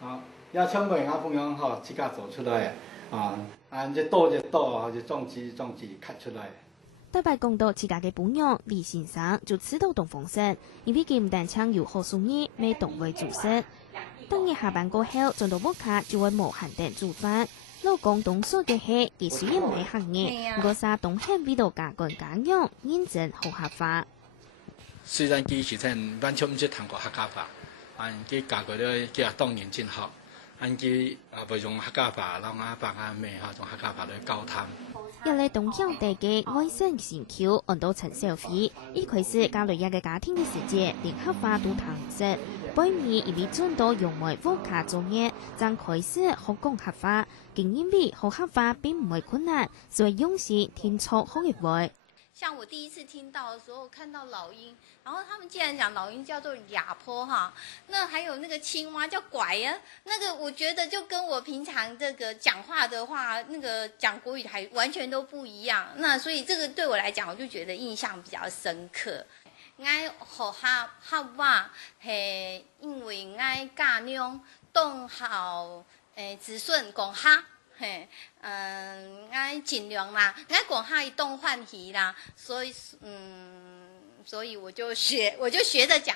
啊，也像袂晓分样吼，自家做出来啊，这倒就倒，就装置刻出来。大白讲到自家嘅本样，李先生就知道同方式，因为佢唔但唱有好手艺，未同为做事。当日下班过后，转到屋卡就会无限定做饭。老公同所嘅係，佢雖然唔係行業，不過沙東向味道加工加樣，認真好合法。雖然佢其實完全唔識談過客家話，佢教過咧，佢當然真好。佢會用客家話，然後把阿妹用客家話嚟交談。一嚟東鄉地嘅外省新橋，按到陳小飛，一開始教女一嘅家庭嘅時節，連客話都談識。背面因為轉到用埋屋卡做嘢，就開始學講客話。竟因為學客話並唔係困難，所以用心聽錯學嘅話。像我第一次聽到的時候，看到老鷹，然後他們竟然講老鷹叫做啞坡哈，那還有那個青蛙叫拐呀，那個我覺得就跟我平常這個講話的話，那個講國語還完全都不一樣。那所以這個對我來講，我就覺得印象比較深刻。愛學客話係因為愛教養當好子孫講客。嘿，愛盡量啦，愛講下一動歡喜啦，所以我就學着講。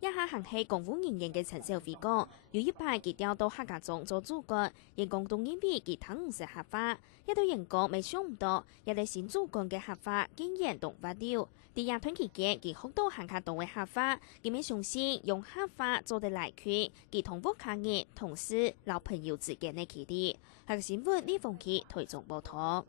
一下行係公務人員嘅陳小飛講，有一排佢調到客家莊做主管，人廣東因為佢談唔識客話，一對人講未想唔到，一對新主管嘅客話竟然同發掉。第二段期間，佢學到客家島嘅客話，佢咪相信用客話做得來佢，佢同屋企人、同事、老朋友之間嘅距離。客新聞呢封期推送報道。